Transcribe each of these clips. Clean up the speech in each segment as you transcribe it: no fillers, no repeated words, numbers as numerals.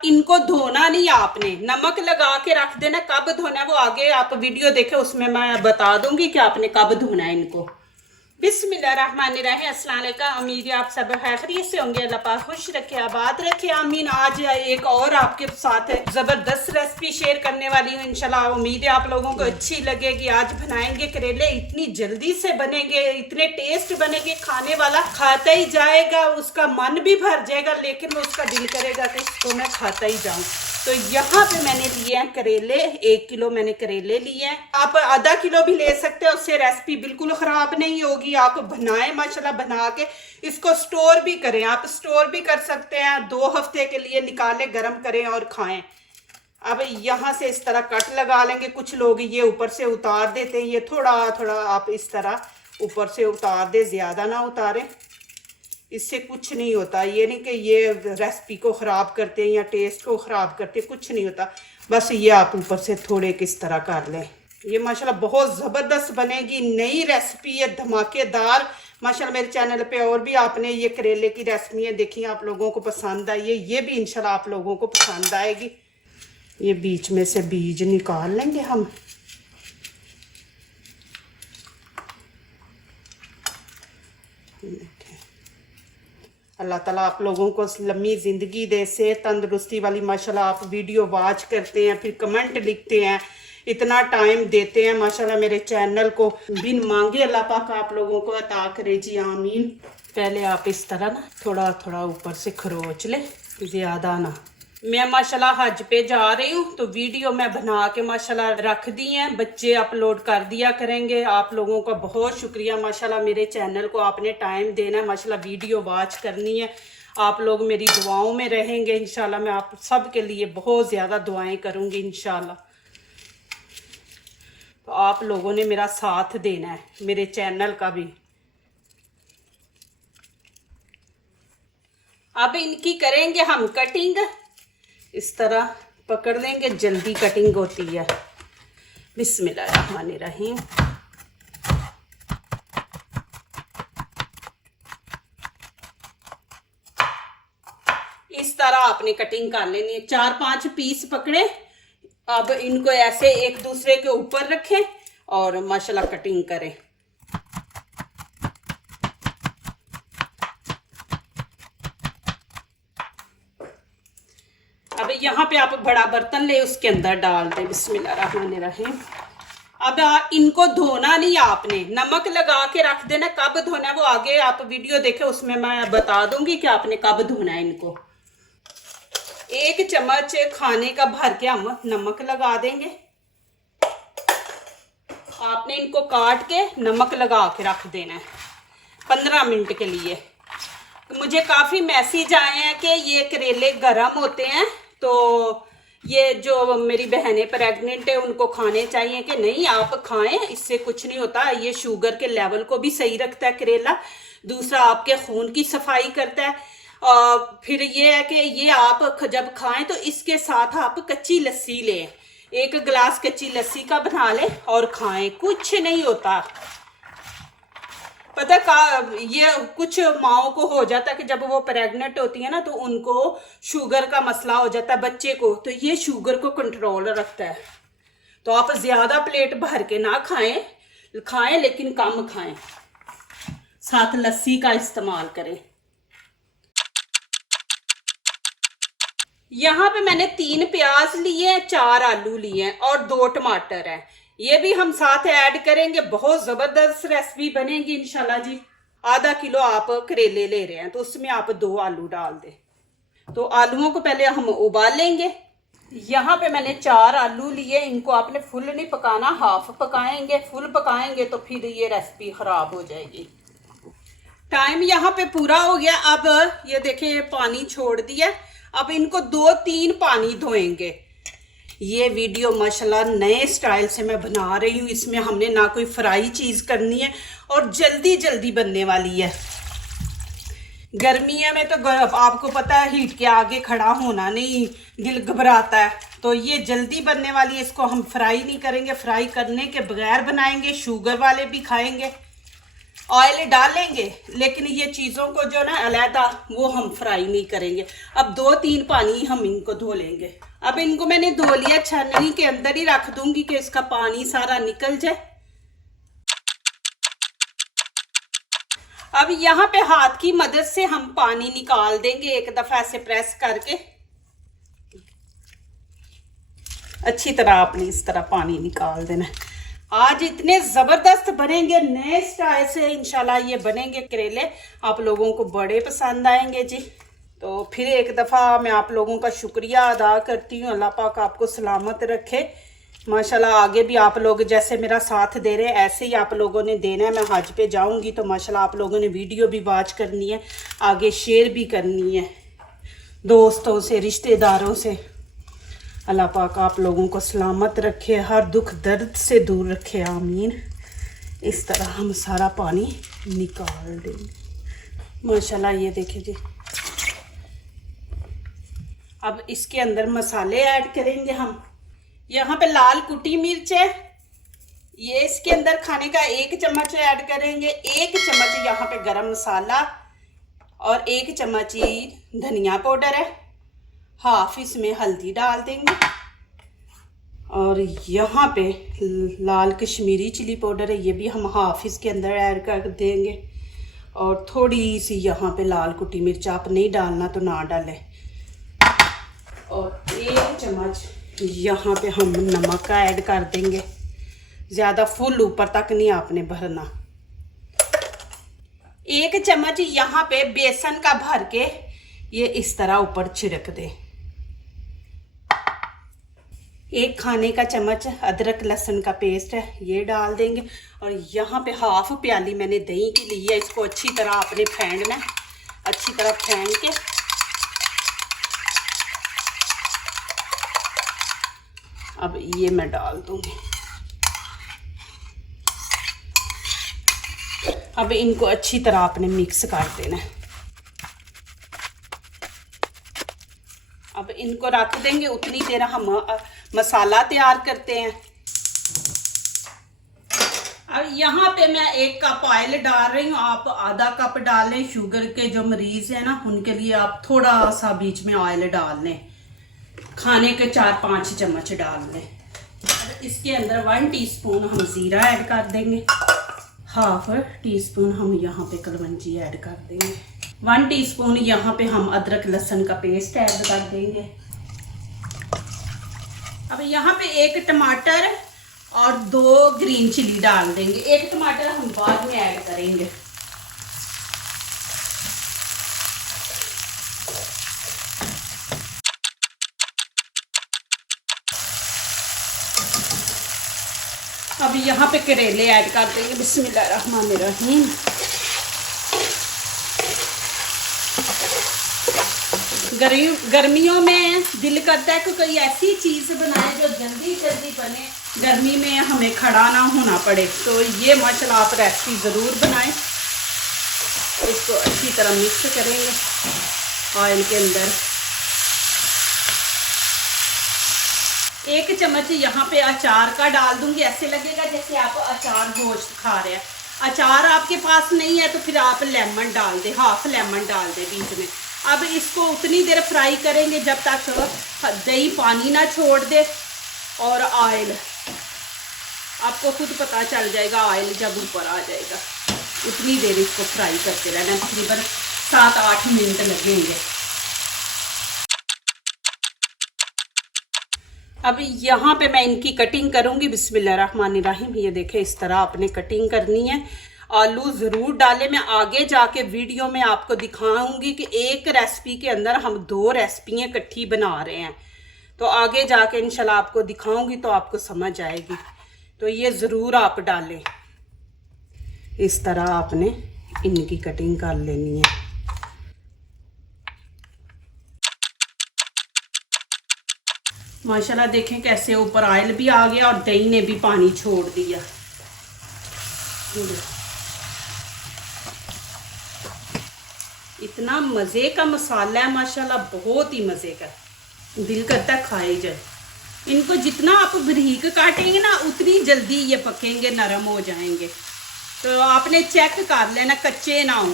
इनको धोना नहीं आपने, नमक लगा के रख देना। कब धोना है वो आगे आप वीडियो देखे, उसमें मैं बता दूंगी कि आपने कब धोना है इनको। बिस्मिल्लाहिर्रहमानिर्रहीम, अस्सलाम वालेकुम। उम्मीद है आप सब खैरियत से होंगे। अल्लाह पाक खुश रखे, आबाद रखे, आमीन। आज एक और आपके साथ ज़बरदस्त रेसिपी शेयर करने वाली हूँ इंशाल्लाह। उम्मीद है आप लोगों को अच्छी लगेगी। आज बनाएंगे करेले, इतनी जल्दी से बनेंगे, इतने टेस्ट बनेंगे, खाने वाला खाता ही जाएगा, उसका मन भी भर जाएगा, लेकिन उसका दिल करेगा कि इसको मैं खाता ही जाऊँ। तो यहाँ पे मैंने लिए हैं करेले, 1 किलो मैंने करेले लिए हैं। आप आधा किलो भी ले सकते हैं, उससे रेसिपी बिल्कुल ख़राब नहीं होगी। आप बनाएं माशाल्लाह, बना के इसको स्टोर भी करें। आप स्टोर भी कर सकते हैं, 2 हफ्ते के लिए निकालें, गर्म करें और खाएं। अब यहाँ से इस तरह कट लगा लेंगे। कुछ लोग ये ऊपर से उतार देते हैं, ये थोड़ा थोड़ा आप इस तरह ऊपर से उतार दें, ज़्यादा ना उतारें, इससे कुछ नहीं होता। ये नहीं कि ये रेसिपी को ख़राब करते हैं या टेस्ट को ख़राब करते हैं, कुछ नहीं होता। बस ये आप ऊपर से थोड़े किस तरह कर लें। ये माशाल्लाह बहुत ज़बरदस्त बनेगी, नई रेसिपी है, धमाकेदार। माशाल्लाह मेरे चैनल पे और भी आपने ये करेले की रेसिपियाँ देखी, आप लोगों को पसंद आई है, ये भी इंशाल्लाह आप लोगों को पसंद आएगी। ये बीच में से बीज निकाल लेंगे हम। अल्लाह ताला आप लोगों को लम्बी ज़िंदगी दे, से तंदुरुस्ती वाली। माशाल्लाह आप वीडियो वॉच करते हैं, फिर कमेंट लिखते हैं, इतना टाइम देते हैं माशाल्लाह मेरे चैनल को। बिन मांगे अल्लाह पाक आप लोगों को अता करे जी, आमीन। पहले आप इस तरह ना थोड़ा थोड़ा ऊपर से खरोच ले, ज़्यादा ना। मैं माशाल्लाह हज पे जा रही हूँ, तो वीडियो मैं बना के माशाल्लाह रख दी हैं, बच्चे अपलोड कर दिया करेंगे। आप लोगों का बहुत शुक्रिया माशाल्लाह, मेरे चैनल को आपने टाइम देना है माशाल्लाह, वीडियो वॉच करनी है। आप लोग मेरी दुआओं में रहेंगे इंशाल्लाह। मैं आप सब के लिए बहुत ज़्यादा दुआएं करूँगी इंशाल्लाह। तो आप लोगों ने मेरा साथ देना है, मेरे चैनल का भी। अब इनकी करेंगे हम कटिंग। इस तरह पकड़ लेंगे, जल्दी कटिंग होती है। बिस्मिल्लाहिर्रहमानिर्रहीम। इस तरह आपने कटिंग कर लेनी है। 4-5 पीस पकड़े। अब इनको ऐसे एक दूसरे के ऊपर रखें और माशाल्लाह कटिंग करें। अब यहाँ पे आप बड़ा बर्तन ले, उसके अंदर डाल दें। बिस्मिल्लाहिर्रहमानिर्रहीम। अब इनको धोना नहीं आपने, नमक लगा के रख देना। कब धोना है वो आगे आप वीडियो देखे, उसमें मैं बता दूंगी कि आपने कब धोना है इनको। 1 चम्मच खाने का भर के हम नमक लगा देंगे। आपने इनको काट के नमक लगा के रख देना है 15 मिनट के लिए। मुझे काफ़ी मैसेज आए हैं कि ये करेले गर्म होते हैं, तो ये जो मेरी बहनें प्रेग्नेंट है उनको खाने चाहिए कि नहीं, आप खाएं, इससे कुछ नहीं होता। ये शुगर के लेवल को भी सही रखता है करेला। दूसरा आपके खून की सफाई करता है। फिर ये है कि ये आप जब खाएं तो इसके साथ आप कच्ची लस्सी लें, 1 गिलास कच्ची लस्सी का बना लें और खाएं, कुछ नहीं होता। पता का ये कुछ माओं को हो जाता है कि जब वो प्रेग्नेंट होती है ना, तो उनको शुगर का मसला हो जाता है बच्चे को, तो ये शुगर को कंट्रोल रखता है। तो आप ज़्यादा प्लेट भर के ना खाएं लेकिन कम खाएं, साथ लस्सी का इस्तेमाल करें। यहाँ पे मैंने 3 प्याज लिए, 4 आलू लिए और 2 टमाटर हैं। ये भी हम साथ ऐड करेंगे, बहुत ज़बरदस्त रेसिपी बनेगी इंशाल्लाह जी। आधा किलो आप करेले ले रहे हैं तो उसमें आप 2 आलू डाल दें। तो आलूओं को पहले हम उबाल लेंगे। यहाँ पे मैंने 4 आलू लिए, इनको आपने फुल नहीं पकाना, हाफ पकाएंगे। फुल पकाएंगे तो फिर ये रेसिपी ख़राब हो जाएगी। टाइम यहाँ पे पूरा हो गया। अब ये देखिए पानी छोड़ दिया। अब इनको 2-3 पानी धोएंगे। ये वीडियो माशाल्लाह नए स्टाइल से मैं बना रही हूँ, इसमें हमने ना कोई फ्राई चीज़ करनी है और जल्दी जल्दी बनने वाली है। गर्मियों में तो आपको पता है हीट के आगे खड़ा होना नहीं, दिल घबराता है। तो ये जल्दी बनने वाली है, इसको हम फ्राई नहीं करेंगे, फ्राई करने के बगैर बनाएंगे, शुगर वाले भी खाएंगे। ऑयल डालेंगे, लेकिन ये चीज़ों को जो ना अलहदा वो हम फ्राई नहीं करेंगे। अब 2-3 पानी हम इनको धो लेंगे। अब इनको मैंने धो लिया, छन्नी के अंदर ही रख दूंगी कि इसका पानी सारा निकल जाए। अब यहाँ पे हाथ की मदद से हम पानी निकाल देंगे, एक दफा ऐसे प्रेस करके अच्छी तरह आपने इस तरह पानी निकाल देना। आज इतने ज़बरदस्त बनेंगे, नए स्टाइल से इंशाल्लाह ये बनेंगे करेले, आप लोगों को बड़े पसंद आएंगे जी। तो फिर एक दफ़ा मैं आप लोगों का शुक्रिया अदा करती हूँ। अल्लाह पाक आपको सलामत रखे। माशाल्लाह आगे भी आप लोग जैसे मेरा साथ दे रहे हैं ऐसे ही आप लोगों ने देना है। मैं हज पे जाऊँगी तो माशाल्लाह आप लोगों ने वीडियो भी वॉच करनी है, आगे शेयर भी करनी है दोस्तों से, रिश्तेदारों से। अल्लाह पाक आप लोगों को सलामत रखे, हर दुख दर्द से दूर रखे, आमीन। इस तरह हम सारा पानी निकाल देंगे। माशाल्लाह ये देखिए जी। अब इसके अंदर मसाले ऐड करेंगे हम। यहाँ पे लाल कुटी मिर्च है, ये इसके अंदर खाने का 1 चम्मच ऐड करेंगे। 1 चम्मच यहाँ पे गरम मसाला और 1 चम्मच धनिया पाउडर है। हाफ इसमें हल्दी डाल देंगे और यहाँ पे लाल कश्मीरी चिली पाउडर है, ये भी हम हाफ इसके अंदर ऐड कर देंगे। और थोड़ी सी यहाँ पे लाल कुटी मिर्च, आप नहीं डालना तो ना डालें। और 1 चम्मच यहाँ पे हम नमक का ऐड कर देंगे, ज़्यादा फुल ऊपर तक नहीं आपने भरना। 1 चम्मच यहाँ पे बेसन का भर के ये इस तरह ऊपर छिड़क दे। 1 खाने का चम्मच अदरक लहसुन का पेस्ट है, ये डाल देंगे। और यहाँ पे हाफ प्याली मैंने दही की ली है, इसको अच्छी तरह आपने फेंटना है। अच्छी तरह फेंट के अब ये मैं डाल दूंगी। अब इनको अच्छी तरह आपने मिक्स कर देना है। अब इनको रख देंगे, उतनी देर हम मसाला तैयार करते हैं। अब यहाँ पे मैं 1 कप ऑयल डाल रही हूँ, आप आधा कप डालें। शुगर के जो मरीज हैं ना उनके लिए आप थोड़ा सा बीच में ऑयल डाल लें, खाने के 4-5 चम्मच डाल लें। अब इसके अंदर 1 टीस्पून हम ज़ीरा ऐड कर देंगे, हाफ टीस्पून हम यहाँ पे कलवंजी ऐड कर देंगे, 1 टीस्पून यहाँ पे हम अदरक लहसुन का पेस्ट ऐड कर देंगे। अब यहाँ पे 1 टमाटर और 2 ग्रीन चिली डाल देंगे। 1 टमाटर हम बाद में ऐड करेंगे। अब यहाँ पे करेले ऐड कर देंगे। बिस्मिल्लाहिर्रहमानिर्रहीम। गर्मियों में दिल करता है कि कोई ऐसी चीज़ बनाए जो जल्दी जल्दी बने, गर्मी में हमें खड़ा ना होना पड़े। तो ये माशाल्लाह आप रेसिपी ज़रूर बनाएं। इसको अच्छी तरह मिक्स करेंगे ऑयल के अंदर। 1 चम्मच यहाँ पे अचार का डाल दूंगी, ऐसे लगेगा जैसे आप अचार गोश्त खा रहे हैं। अचार आपके पास नहीं है तो फिर आप लेमन डाल दे, हाफ लेमन डाल दे बीच में। अब इसको उतनी देर फ्राई करेंगे जब तक दही पानी ना छोड़ दे। और ऑयल आपको खुद पता चल जाएगा, ऑयल जब ऊपर आ जाएगा उतनी देर इसको फ्राई करते रहना, तकरीबन 7-8 मिनट लगेंगे। अब यहाँ पे मैं इनकी कटिंग करूँगी। बिस्मिल्लाहिर्रहमानिर्रहीम। ये देखें, इस तरह आपने कटिंग करनी है। आलू ज़रूर डालें। मैं आगे जाके वीडियो में आपको दिखाऊंगी कि एक रेसिपी के अंदर हम 2 रेसिपियाँ इकट्ठी बना रहे हैं, तो आगे जाके इंशाल्लाह आपको दिखाऊंगी तो आपको समझ आएगी। तो ये ज़रूर आप डालें। इस तरह आपने इनकी कटिंग कर लेनी है। माशाल्लाह देखें कैसे ऊपर ऑयल भी आ गया और दही ने भी पानी छोड़ दिया। इतना मज़े का मसाला है माशाल्लाह, बहुत ही मज़े का, दिल करता है खाए जाए। इनको जितना आप बारीक काटेंगे ना उतनी जल्दी ये पकेंगे, नरम हो जाएंगे। तो आपने चेक कर लेना कच्चे ना हो।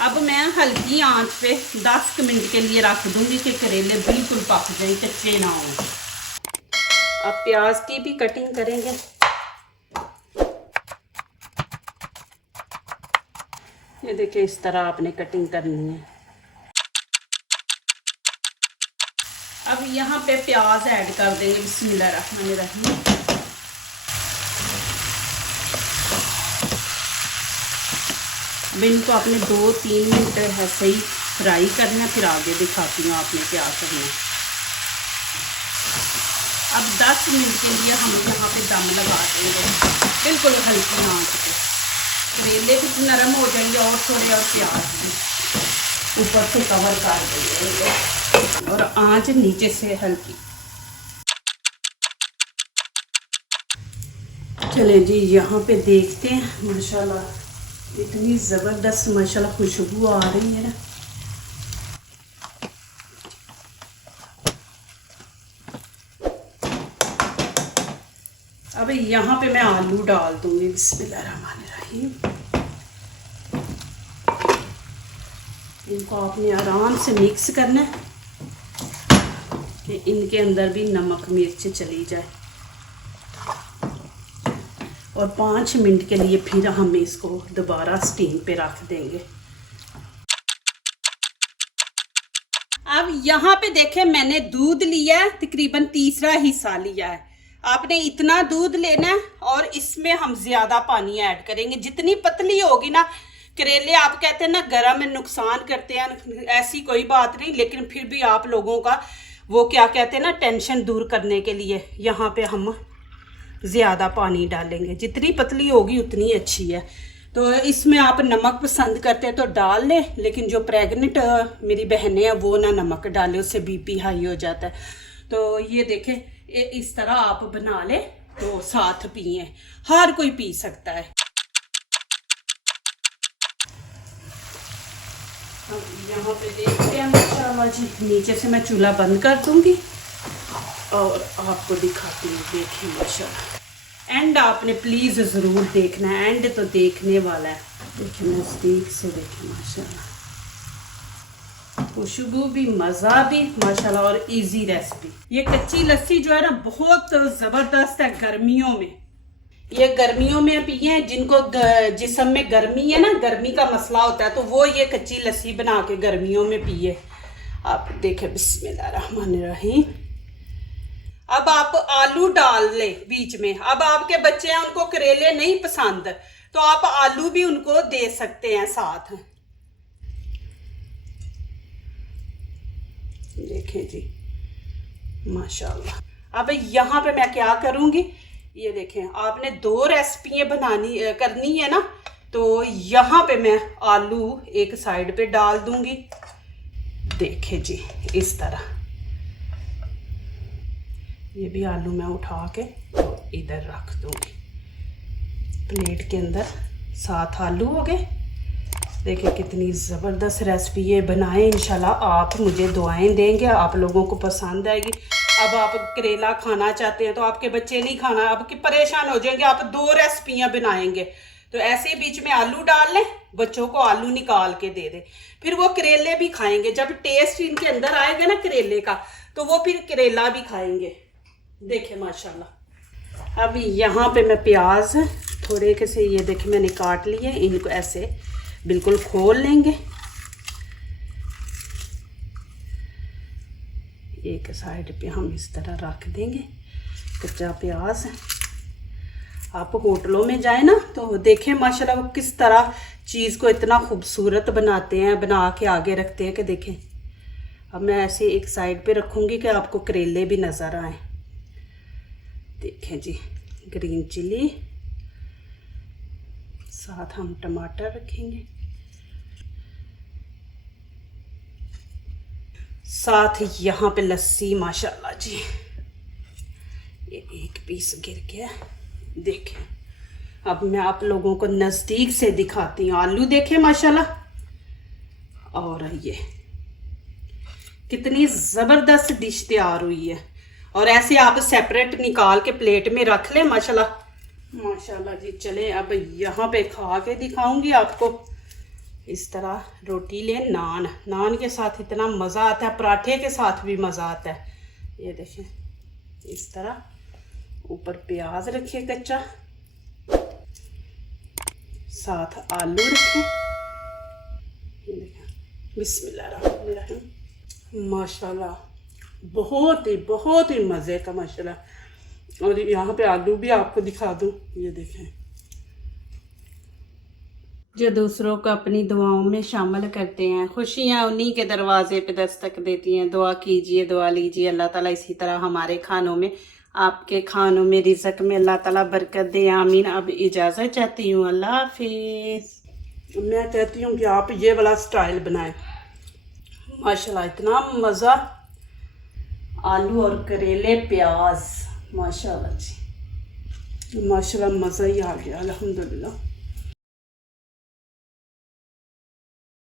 अब मैं हल्की आंच पे 10 मिनट के लिए रख दूंगी कि करेले बिल्कुल पक जाए, कच्चे ना हो। अब प्याज की भी कटिंग करेंगे। ये देखिए इस तरह आपने कटिंग करनी है। अब यहाँ पे प्याज ऐड कर देंगे, बिस्मिल्लाहिर्रहमानिर्रहीम। अब इनको आपने 2-3 मिनट ऐसे ही फ्राई करना, फिर आगे दिखाती हूँ आपने क्या करना है। अब 10 मिनट के लिए हम यहाँ पे दम लगा देंगे बिल्कुल हल्की आंच पे। करेले कुछ नरम हो जाएंगे और थोड़े, और प्याज भी ऊपर से कवर कर देंगे और आंच नीचे से हल्की। चले जी यहाँ पे देखते हैं। माशाल्लाह इतनी ज़बरदस्त माशाल्लाह खुशबू आ रही है ना। अब यहाँ पे मैं आलू डाल दूंगी, बिस्मिल्लाहिर्रहमानिर्रहीम। इनको आपने आराम से मिक्स करना है कि इनके अंदर भी नमक मिर्च चली जाए। और 5 मिनट के लिए फिर हम इसको दोबारा स्टीम पे रख देंगे। अब यहाँ पे देखें मैंने दूध लिया है, तकरीबन 1/3 हिस्सा लिया है। आपने इतना दूध लेना है और इसमें हम ज़्यादा पानी ऐड करेंगे। जितनी पतली होगी ना, करेले आप कहते हैं ना गर्म में नुकसान करते हैं, ऐसी कोई बात नहीं, लेकिन फिर भी आप लोगों का वो क्या कहते हैं ना, टेंशन दूर करने के लिए यहाँ पे हम ज़्यादा पानी डालेंगे। जितनी पतली होगी उतनी अच्छी है। तो इसमें आप नमक पसंद करते हैं तो डाल लें, लेकिन जो प्रेग्नेंट मेरी बहनें हैं वो ना नमक डालें, उससे बीपी हाई हो जाता है। तो ये देखें इस तरह आप बना लें तो साथ पिए, हर कोई पी सकता है। अब यहाँ पे देखते हैं माशाल्लाह जी, नीचे से मैं चूल्हा बंद कर दूंगी और आपको दिखाती हूँ। देखिए माशाल्लाह, एंड आपने प्लीज़ ज़रूर देखना है, एंड तो देखने वाला है। देखिए नज़दीक से देखिए माशाल्लाह, खुशबू भी मज़ा भी माशाल्लाह, और इजी रेसिपी। ये कच्ची लस्सी जो है ना बहुत ज़बरदस्त है गर्मियों में। ये गर्मियों में पिए, जिनको जिस्म में गर्मी है ना, गर्मी का मसला होता है, तो वो ये कच्ची लस्सी बना के गर्मियों में पिए। आप देखें बिस्मिल्लाहिर्रहमानिर्रहीम। अब आप आलू डाल ले बीच में। अब आपके बच्चे हैं उनको करेले नहीं पसंद, तो आप आलू भी उनको दे सकते हैं साथ। देखें जी माशाल्लाह। अब यहाँ पे मैं क्या करूँगी, ये देखें आपने 2 रेसिपियाँ करनी है ना, तो यहाँ पे मैं आलू एक साइड पे डाल दूँगी। देखें जी इस तरह, ये भी आलू मैं उठा के इधर रख दूँगी प्लेट के अंदर। 7 आलू हो गए। देखिए कितनी ज़बरदस्त रेसिपी, ये बनाएं इंशाल्लाह। आप मुझे दुआएं देंगे, आप लोगों को पसंद आएगी। अब आप करेला खाना चाहते हैं तो आपके बच्चे नहीं खाना, आपके परेशान हो जाएंगे। आप 2 रेसिपियाँ बनाएंगे तो ऐसे ही बीच में आलू डाल लें, बच्चों को आलू निकाल के दे दें, फिर वो करेले भी खाएंगे। जब टेस्ट इनके अंदर आएगा ना करेले का, तो वो फिर करेला भी खाएंगे। देखिए माशाल्लाह। अब यहाँ पे मैं प्याज थोड़े के से, ये देखिए मैंने काट लिए, इनको ऐसे बिल्कुल खोल लेंगे। एक साइड पे हम इस तरह रख देंगे कच्चा प्याज। आप होटलों में जाए ना तो देखें माशाल्लाह वो किस तरह चीज़ को इतना खूबसूरत बनाते हैं, बना के आगे रखते हैं कि देखें। अब मैं ऐसे एक साइड पे रखूँगी कि आपको करेले भी नज़र आए। देखें जी ग्रीन चिली, साथ हम टमाटर रखेंगे, साथ यहाँ पे लस्सी माशाल्लाह जी। ये एक पीस गिर गया, देखें। अब मैं आप लोगों को नज़दीक से दिखाती हूँ। आलू देखें माशाल्लाह, और ये कितनी ज़बरदस्त डिश तैयार हुई है। और ऐसे आप सेपरेट निकाल के प्लेट में रख लें माशाल्लाह, माशाल्लाह जी। चले अब यहाँ पे खा के दिखाऊंगी आपको। इस तरह रोटी ले, नान, नान के साथ इतना मज़ा आता है, पराठे के साथ भी मज़ा आता है। ये देखें, इस तरह ऊपर प्याज रखिए कच्चा, साथ आलू रखें। ये देखें, बिस्मिल्लाहिर्रहमानिर्रहीम। माशाल्लाह बहुत ही मज़े का माशाल्लाह। और यहाँ पे आलू भी आपको दिखा दूँ, ये देखें। जो दूसरों को अपनी दुआओं में शामिल करते हैं, खुशियाँ उन्हीं के दरवाजे पे दस्तक देती हैं। दुआ कीजिए, दुआ लीजिए, अल्लाह ताला इसी तरह हमारे खानों में, आपके खानों में, रिज़्क़ में अल्लाह ताला बरकत दे, आमीन। अब इजाज़त चाहती हूँ, अल्लाह हाफिज़। मैं कहती हूँ कि आप ये वाला स्टाइल बनाएं। माशाल्लाह इतना मज़ा, आलू और करेले, प्याज, माशाल्लाह जी, माशाल्लाह मज़ा ही आ गया, अल्हम्दुलिल्लाह।